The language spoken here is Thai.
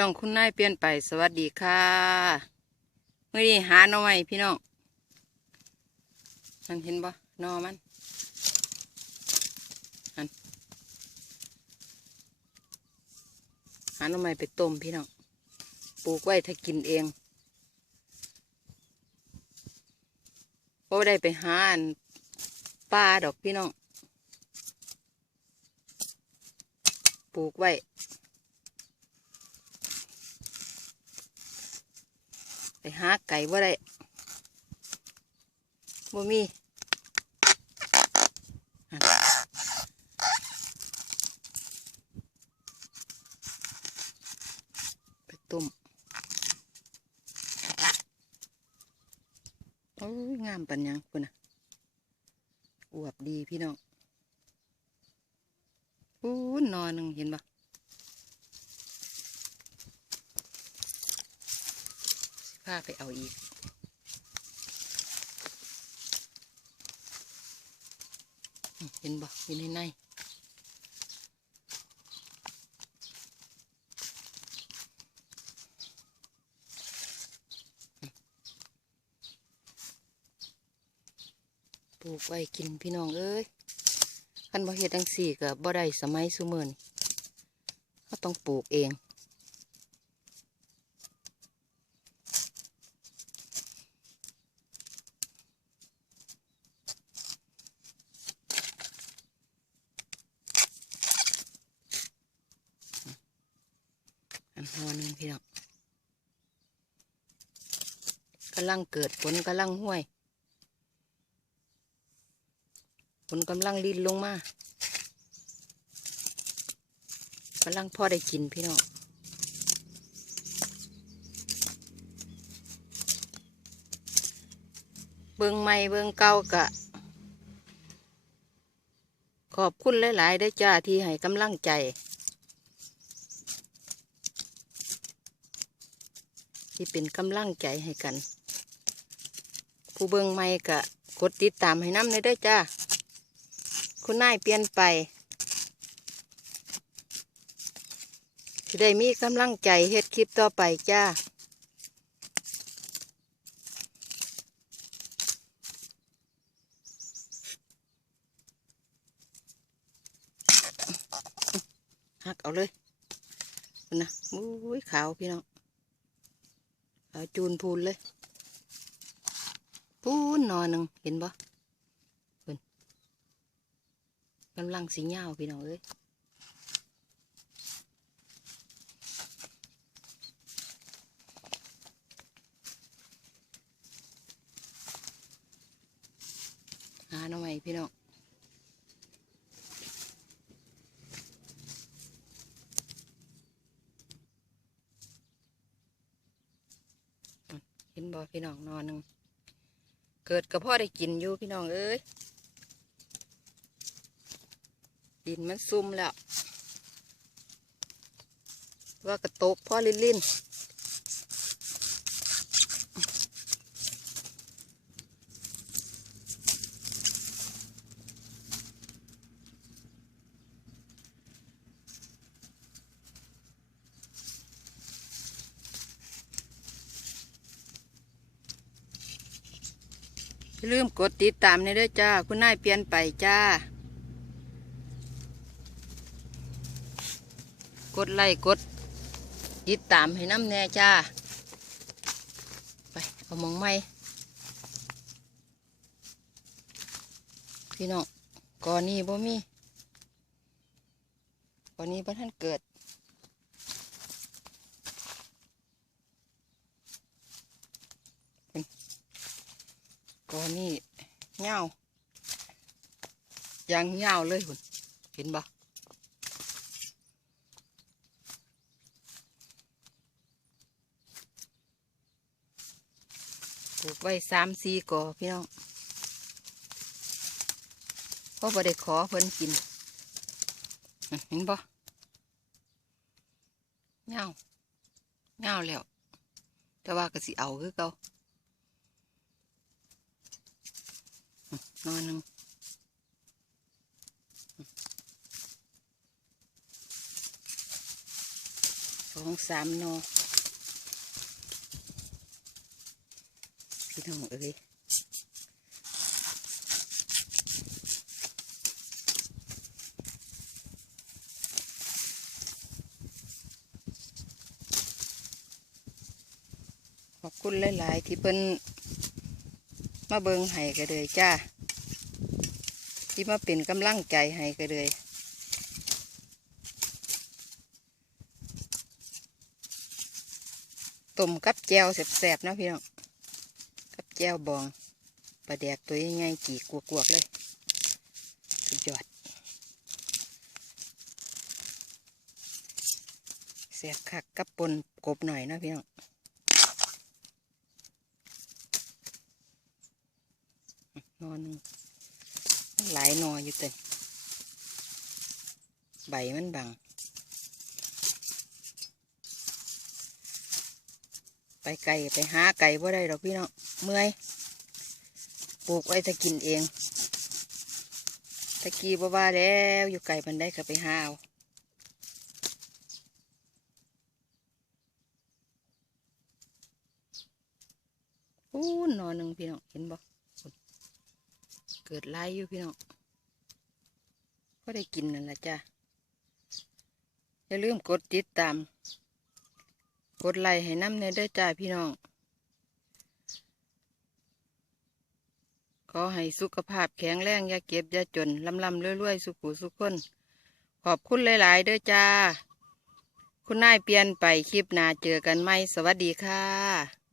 ช่องคุณนายเปลี่ยนไปสวัสดีค่ะเมื่อนี้หาหน่อไม้พี่น้องมันเห็นบ่หนอมันอันหาหน่อไม้ไปต้มพี่น้องปลูกไว้ถ้ากินเองเพราะได้ไปหาอันปลาดอกพี่น้องปลูกไว้ ไปหาไก่ว่ได้บ่มีไปต้มโอ้ยงามปัญญังคุณน่ะอวบดีพี่น้องอู้นอนหนึ่งเห็นปะ พาไปเอาอีกอืมเห็นบ่อยู่ในในปลูกไว้กินพี่น้องเอ้ยคันบ่เฮ็ดจังสี่ก็บ่ได้สมัยซุมื้อนี้เขาต้องปลูกเอง หัวหนึงพี่น้องกำลังเกิดฝนกำลังห้วยฝนกำลังลินลงมากำลังพ่อได้กินพี่น้องเบิงใหม่เบิงเก่ากะ ขอบคุณหลาย ๆ ได้จ้าที่ให้กำลังใจ ที่เป็นกำลังใจให้กัน ผู้เบิงไม่กะกดติดตามให้น้ำเลยได้จ้า คุณนายเปลี่ยนไปจะได้มีกำลังใจเฮ็ดคลิปต่อไปจ้าหักเอาเลยพุ่นะอุ้ยขาวพี่น้อง จูนพูนเลย พูนหนอหนึ่งเห็นบ่เพิ่นกำลังสีเหงาพี่น้องเอ้ยหาหน่อไม้พี่น้อง ห็นบ่พี่น้องนอหนึ่งเกิดกับพ่อได้กินอยู่พี่น้องเอ้ยดินมันซุ่มแล้ว ว่ากระตกพ่อลินลิน อย่าลืมกดติดตามในเด้อจ้า คุณนายเปลี่ยนไปจ้า กดไลค์กดติดตามให้น้ำแน่จ้า ไป เอาหมองไม้พี่น้องก่อนนี้บ่มีก่อนนี้บ่ท่านเกิด ก่อนนี้เงายังเงาเลยคุณเห็นบ่ปลูกไว้สามสี่ก่อพี่น้องเพราะบ่ได้ขอเพิ่นกินเห็นบ่เงาเงาแล้ว แต่ว่าก็สิเอาคือเก่า นอนหนึ่งโอ้องสามนอพี่น้องเอ้ยขอบคุณหลาย ๆ ที่เพิ่นมาเบิงให้ก็เลยจ้า ที่มาเป็นกำลังใจให้ก็เลยต้มกับแจวแสบๆนะพี่น้องกับแจวบองปลาแดกตัวใหญ่ๆจีกวกๆเลยสุดยอดแสบคักกับปนกบหน่อยนะพี่น้องนอนงมัน หลายนออยู่เต็มใบมันบัง ไปไก่ไปหาไก่บ่ได้ดอกพี่น้องเมื่อยปลูกไว้ถ้ากินเองตะกี้บ่ว่าแล้วอยู่ไก่มันได้ก็ไปหาเอาอู้หนอหนึ่งพี่น้องเห็นบ่ เกิดไล่อยู่พี่น้องก็ได้กินนั่นแหละจ้ะอย่าลืมกดติดตาม กดไลค์ให้น้ำเนยด้วยจ้าพี่น้อง ขอให้สุขภาพแข็งแรงอย่าเก็บอย่าจนลำลำรวยๆ สุขุสุขคน ขอบคุณหลาย ๆ เด้อจ้า คุณนายเปลี่ยนไปคลิปหน้าเจอกันไหมสวัสดีค่ะ